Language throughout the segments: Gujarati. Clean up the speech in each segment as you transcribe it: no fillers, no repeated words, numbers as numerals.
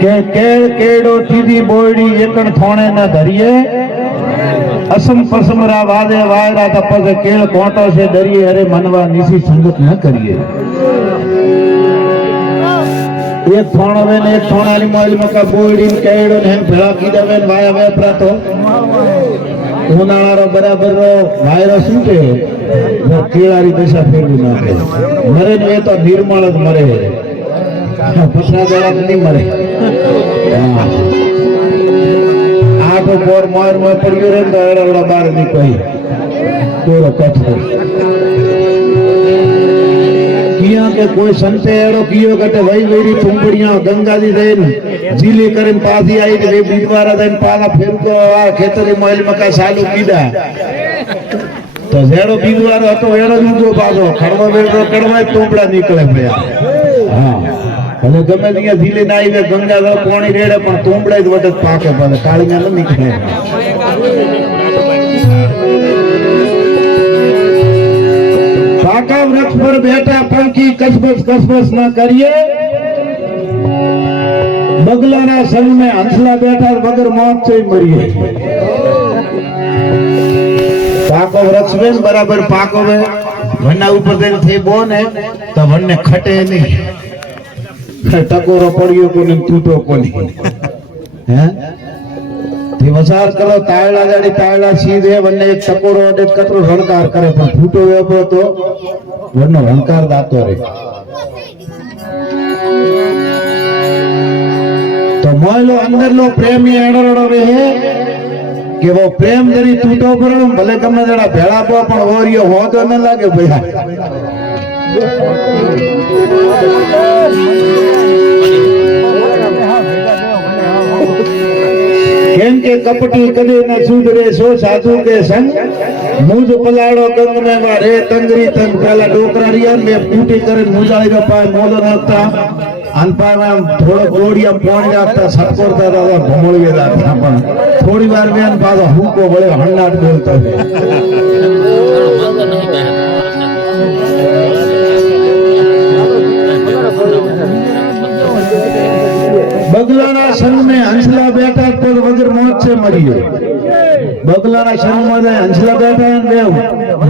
કે કેળ કેડો થીધી બોયડી એકણ થોણે ના ધરીએ અસમ પસમરા વાદે વાયરા તપસે કેળ કોટો છે દરિયે અરે મનવા નીસી સંગત ન કરીએ એક થોણો વેન એક થોણાની મોલ મકા બોયડી કેડો ને ભેળા કીધા વેન વાયા વેપરા તો ઉનાળાનો બરાબર વાયરો શું છે કેળારી દશા ફેરવી નાખે મરે ને એ તો નિર્મળ જ મરે પછા દડા નહીં મરે આઠો પોર મોર માં પડ્યો રે તો એડા બાર નીકળી તોરો કથો કિયા કે કોઈ સંતે એડો કિયો કટે વઈ વેરી ચુંબડિયા ગંગાજી દઈને જીલી કરીને પાછી આવી ને બે બીજવારા દઈને પાલા ફેરતો આ ખેતરી મોલ મકા સાલુ કીધા તો જેડો બીજવારો હતો એડો જુદો પાછો ખડવા બેડો કડવા ટોપડા નીકળે ભયા હા અને ગમે ત્યાં જીલી ના આવી ગંગા પાણી રેડે પણ ટોપડા જ વખત પાકે પડે કાળીયા ન નીકળે પાકા વૃક્ષ પર બેઠા પંખી કસબસ ન કરીએ બગલાના સંગ में હંસલા બેઠા વગર મોત થી મરીએ પાકો વૃક્ષ વેન બરાબર પાકો વે વના ઉપર દેન થઈ બો ને તો વનને ખટે નહીં ટકોરો પડ્યો કોને તૂટો કોની હે તે વસાર કરો તાળા જાડી તાળા સીધે વનને એક ટકોરો અડે કતરો રણકાર કરે પણ ફૂટો વેપો તો વનનો રણકાર દાતો રે तो मोयलो अंदर लो प्रेम एड़ो रहे कि वो प्रेम जरी टूटो पर भले गमे जरा भेड़ा पो पण ओरियो हो तो न लागे भैया केम के कपटी कदे न सुधरे सो साधु के संग मुझ पलाड़ो गंग में रे तंगरी तंग पहला डोकरा रिया में फूटी करे मुजाई रो पाए मोलो नता अनपाना थोड़ा गोड़िया पानी जाता सटकोरता था भमोड़िए जाता पण थोड़ी बार में अनपादा हुको बड़े हन्नाट बोलता है बगलाना संग में हंसला बैठा तो वगर मौत से मरिए बगलाना संग में हंसला बैठा है देव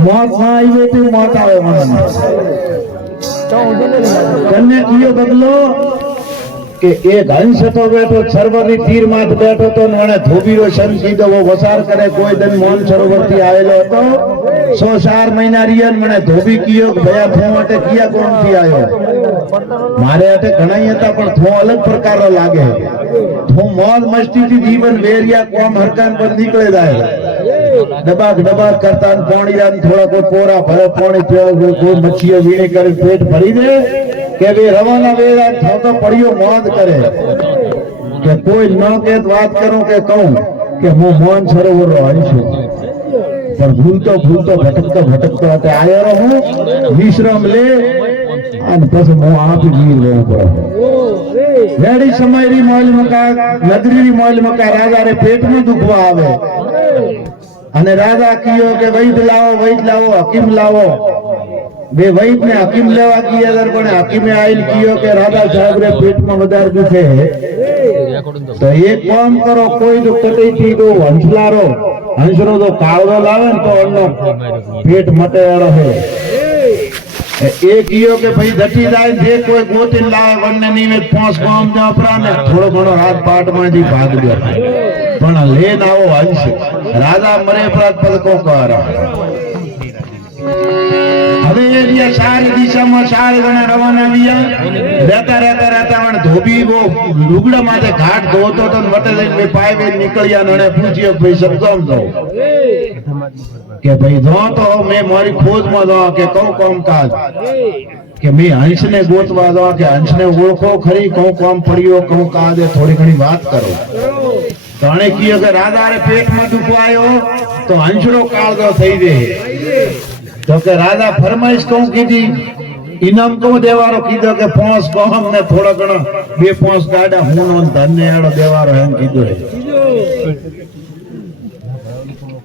मौत ना आई बेटी मौत आवे मन कन्ने कियो बगलो के एक हंस तो बैठो सरोवर तीर माथ बैठो तो ने धोबीरो शन कीधो वो वसार करे कोई दिन मोन सरोवर थी आवेलो तो 100 महीना रियन मने धोबी कियो भया थो माटे किया कोण थी आयो मारे अटे घणाई હતા પણ થો અલગ પ્રકારનો લાગે થો મોજ મસ્તીથી જીવન વેરિયા કોમ હરકાન પર નીકળે જાય દબાક કરતા પાણી રાન થોડા કોઈ પોરા ભરે પાણી પીવા કોઈ મચ્છીઓ વીણી કરી પેટ ભરી દે કે બે રવાના વેરા થો તો પડ્યો મોજ કરે કે કોઈ ન કે વાત કરું કે કહું કે હું મોન સરોવર રહું છું पर भूलतो भटकतो आते आयो रहूं विश्राम ले અને પછી હું આપ વીર રહું પડે રેડી સમયરી મોલ મકા નગરીની મોલ મકા રાજા રે પેટમાં દુખવા આવે અને રાજા કયો કે વૈદ લાવો હકીમ લાવો બે વૈદ ને હકીમ લેવા કીએ અગર પણ હકીમે આઈલ કયો કે રાજા સાહેબ રે પેટમાં વધારે દુખે તો એક કામ કરો કોઈ તો કટઈ થી તો હંસલારો હંસરો તો કાળવો લાવે ને તો એનો પેટ મટે રહે एक यो के भाई धटी जाए जे कोई गोती लावे वन्ने नीवे पांच गाम दे अपरा ने थोड़ो घणो हाथ पाट में दी भाग गयो पण लेन आवो हंस राजा मरे अपराध पद को करा હવે એરિયા સારી દિશામાં ચાર ગણા રવાના દિયા રહેતા વણ ધોબી વો લુગડા માથે ઘાટ ધોતો તો વટે લઈને પાયવે નીકળ્યા નણે પૂછ્યો ભાઈ સમજાવ દો કે ભાઈ જો તો મે મારી ખોજમાં દો કે કઉ કામ કાજ કે મે હંસને ગોતવા દો કે હંસને ઓળખો ખરી કઉ કામ પડ્યો કઉ કાજ થોડી ઘણી વાત કરો તો અણે કીયો કે રાજા રે પેટમાં દુખો આયો તો હંસરો કાળગો થઈ દે तो के राजा फरमाइश कहूं कीधी इनाम को देवारो कीधो के 5 गाम ने थोड़ा घणो 2-5 गाडा हुनो धन्य एड़ो देवारो एम कीधो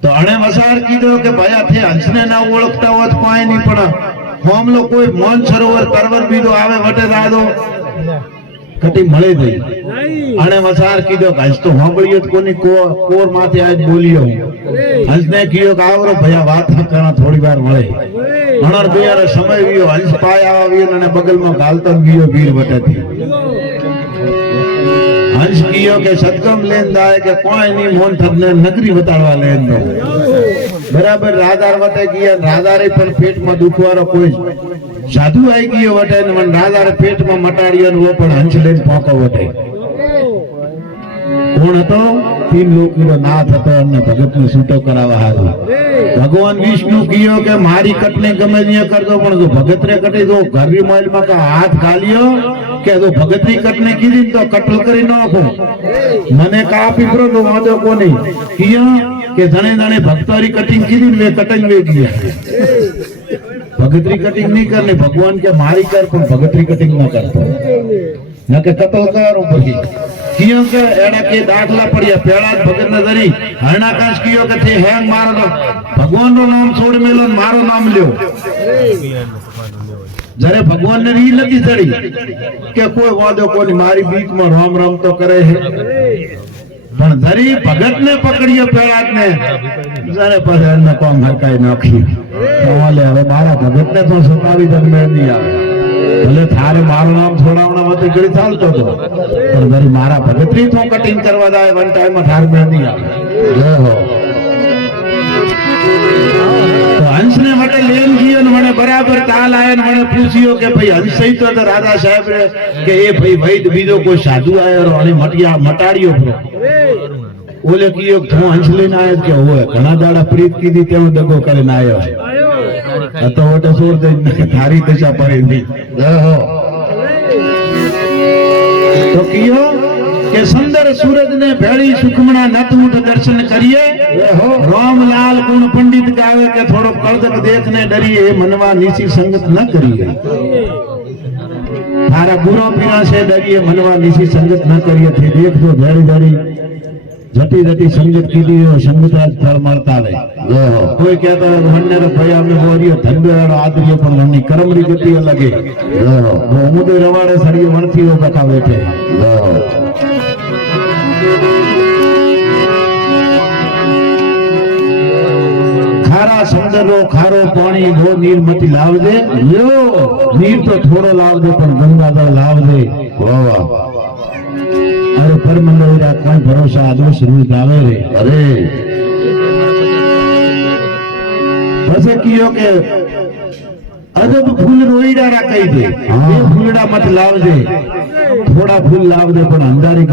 तो अणे वसार कीधो के भया थे हंसने ना ओळखता होत पाए नहीं पण हमलो कोई मोन सरोवर तरवर बीदो आवे वटे दादो કટી મળી ગઈ અને વસાર કીધો કે હંસ તો સાંભળ્યો જ કોની કોર માથે આજ બોલ્યો હંસને કીધો કે આવરો ભયા વાત કરા થોડી વાર મળે અણર બેયાર સમય ગયો હંસ પાય આવ્યો અને બગલમાં ગાલતો ગયો વીર વટેથી હંસ કીયો કે સદગમ લેન દાય કે કોઈ ની મોન થને નગરી બતાડવા લેન દો બરાબર રાધાર વટે ગયા રાધારે પણ પેટમાં દુખવારો કોઈ સાધુ આવી ગયો વટે ને મને રાધારે પેટમાં મટાડ્યો ને વો પણ હંસ લઈને પોકો વટે કોણ હતો તીન લોકનો નાથ હતો અને ભગતને છૂટો કરાવવા હારો ભગવાન વિષ્ણુ કીયો કે મારી કટને ગમે નહીં કરતો પણ જો ભગતરે કટે જો ઘરની મોલમાં કે હાથ ગાલ્યો કે જો ભગતની કટને કીધી તો કટલ કરી નાખો મને કાપી પ્રો તો વાંધો કોની કીયો કે જણે જણે ભક્તોરી કટિંગ કીધી મે કટિંગ વે ગયા ભગતરી કટિંગ નહીં કરને ભગવાન કે મારી કર પણ ભગતરી કટિંગ ન કરતો ન કે કતલ કરો પછી કીયો કે એડા કે દાખલા પડ્યા પેલા ભગત ને ધરી હરણાકાશ કીયો કે તે હેંગ મારો ભગવાન નું નામ છોડ મેલો ને મારો નામ લ્યો જયારે ભગવાન ને રી નથી ચડી કે કોઈ વાદો કોની મારી બીચમાં રામ રામ તો કરે છે પણ ધરી ભગત ને પકડ્યો પેલા ને જયારે પછી એમને કોમ હરકાઈ નાખી બોલે હવે મારા ભગત ને તો સતાવી જન્મે નહીં આવે ભલે થારે મારું નામ છોડાવણા મતે ઘડી ચાલતો હતો પણ ધરી મારા ભગતરી તો કટિંગ કરવા જાય વન ટાઈમ માં થાર મેં નહીં આવે જય હો તો હંસ ને માટે લેન ગયો ને મને બરાબર તાલ આયો ને મને પૂછ્યો કે ભાઈ હંસ સહી તો રાધા સાહેબ રે કે એ ભાઈ વૈદ બીજો કોઈ સાધુ આયો અને મટિયા મટાડ્યો પ્રો ઓલે કીયો હું હંસ લઈને આયો કે હોય ઘણા દાડા પ્રીત કીધી તેમ દગો કરીને આયો તો ઓટો છોડ દે થારી દશા પડી નહીં જય હો તો કીયો કે સુંદર સૂરજ ને ભેળી સુખમણા નતમુઠ દર્શન કરીએ રામલાલ ગુણ પંડિત ગાવે કે થોડો કળદક દેખને ડરીએ મનવા નીચી સંગત ન કરીએ તારા ગુરો પીણા છે ડરીએ મનવા નીચી સંગત ન કરીએ થી દેખજો ભેળી ભેળી જટી જટી સંગત કીધી સંગતા ફળ મળતા રહે કોઈ કહેતો મનને ભયા મે બોરિયો ધંધોળો આદરિયો પણ મનની કર્મરી ગતિ અલગે અમુદે રવાડે સરીએ વણથીઓ બકા બેઠે ખારા સમંદરો ખારો પાણી બહુ નીર મતી લાવજે લ્યો નીર તો થોડો લાવજે પણ ગંગાજળ લાવજે વાહ અરે પરમંદરા કોઈ ભરોસા આદોશ રૂજ આવે રે અરે પછી કીયો કે અજબ ફૂલ રોઈડા રાખી દે એ ફૂલડા મત લાવજે થોડા ફૂલ લાવજે પણ અંધારી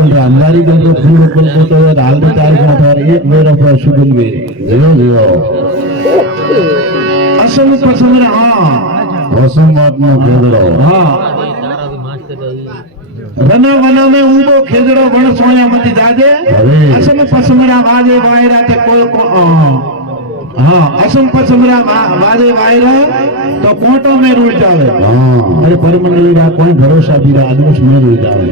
ગલ ફૂલ કલકો તો હાલ દે તારીખ માં થાર એક વેરો પર સુગંધ વે જીવો જીવો અસમ પસંદ હા અસમ વાત નો ખેદડો હા રના વના મે ઊંબો ખેદડો વણ સોયા મતી જાજે અસમ પસમરા વાજે વાયરા તે કોઈ હા અસમ પસમરા વાજે વાયરા તો કોટો મે રૂજ જાવે અરે પરમંડળીરા કોઈ ભરોસા બીરા આદમશ મે રૂજ જાવે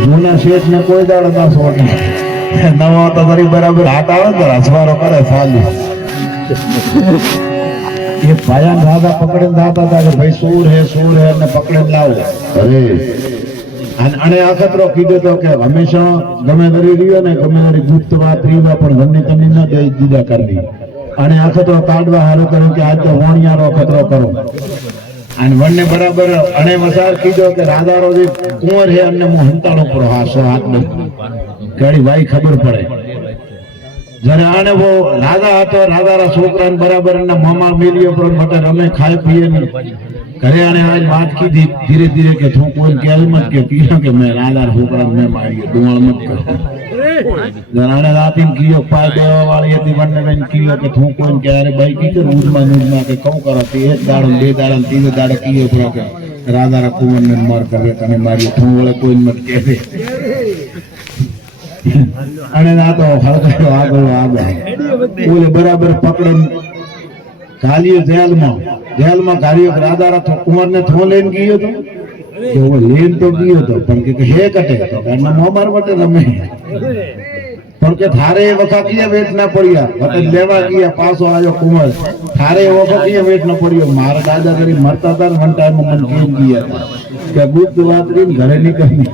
જૂના શેઠ ને કોઈ દાડો ના સોટ નવા તો તારી બરાબર હાથ આવે તો હસવારો કરે સાલી ये पाया दादा पकड़े दादा था कि भाई सूर है ने पकड़े लाओ अरे अने आखतरो कीधो तो के हमेशा गमे करी रियो ने गमे करी गुप्त बात रीवा पण गन्ने तनी न दे दीदा करनी अने आखतरो काढवा हारो करो कि आज तो वणियारो खतरो करो अने वणने बराबर अने वसार कीधो के राधारो जे कुंवर है अने मो हंताणो पर हासो हाथ दे केड़ी भाई खबर पड़े जरे आने वो राधा હતો રાધારા છોકરાને બરાબર એના મામા મેલિયો પર માટે રમે ખાય પીએ ને ઘરે આને આજ વાત કીધી ધીરે ધીરે કે હું કોઈ કેલ મત કે પીયો કે मैं રાધારા છોકરાને मैं માર્યો ડુવાળ મત કર જરાણે રાતીન કીયો પાય દેવા વાળી હતી બંને બેન કીયો કે હું કોઈ કે અરે ભાઈ કી કે રૂજમાં કે કહું કરો તે એક દાડો બે દાડો ત્રીજો દાડો કીયો પર કે રાધારા કુંવરને માર કરે તને માર્યો હું વળે કોઈ મત કહે અને ના તો હળગાયો આગળ ઓલે બરાબર પકડન કાલિયો જેલમાં કાલિયો રાધારા કુંવરને થો લઈને ગયો તો કે ઓ લેન તો ગયો તો પણ કે હે કટે તો એના મોમાર વટે રમે પણ કે થારે વખાકીએ વેટ ના પડ્યા વખત લેવા ગયા પાછો આવ્યો કુંવર થારે વખાકીએ વેટ ન પડ્યો મારા દાદા કરી મરતા હતા ને વન ટાઈમ મન કેમ ગયા કે ગુપ્ત વાત કરીને ઘરે નીકળી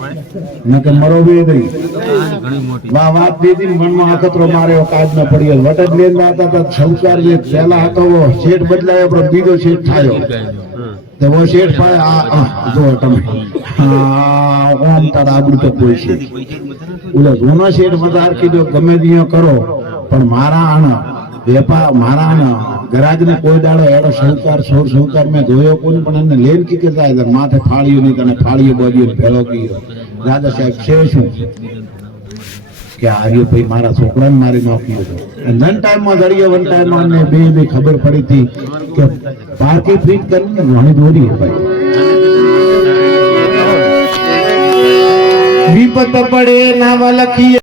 ન કે મરો બે ગઈ વાહ વાત દીધી ને મનમાં આખતરો માર્યો કાજ ન પડ્યો વટત લેન હતા તો સંસ્કાર જે પહેલા હતો વો શેઠ બદલાયો પણ બીજો શેઠ થાયો તો વો શેઠ પાય આ જો તમે ઓમ તારા આબરૂ તો કોઈ છે ઓલો જૂનો શેઠ વધાર કીધો ગમે દિયો કરો પણ મારા આના વેપાર મારા આના ગ્રાહકને કોઈ દાડો એડો સહકાર સોર સહકાર મેં જોયો કોઈ પણ એને લેન કીકે જાય માથે ફાળ્યું નહીં તને ફાળ્યું બોલ્યું ભેળો ગયો દાદા સાહેબ છે શું કે આર્યો ભાઈ મારા છોકરાને મારી નોક્યો હતો નન ટાઈમમાં દળિયો વન ટાઈમમાં ને બે ખબર પડી હતી કે પાર્ટી ફીટ કરીને ઘણી દોરી ભાઈ વિપત પડે નાવા લખીએ